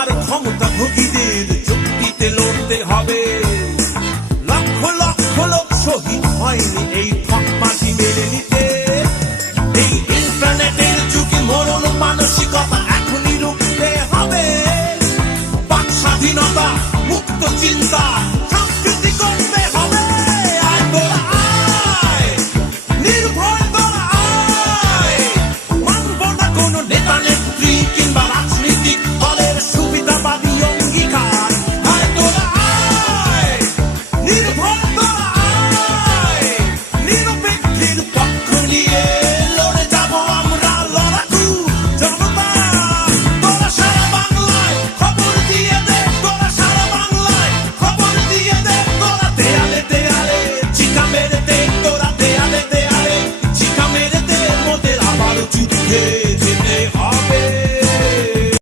আর ক্ষমতা ভোগীদের যুক্তিতে লড়তে হবে। লক্ষ লক্ষ লোক শহীদ হয়নি এই ঠকবাজি মেনে নিতে। এই ইন্টারনেটের যুগে মরণ মানসিকতা এখনই রুখতে হবে। বাক স্বাধীনতা, মুক্ত চিন্তা,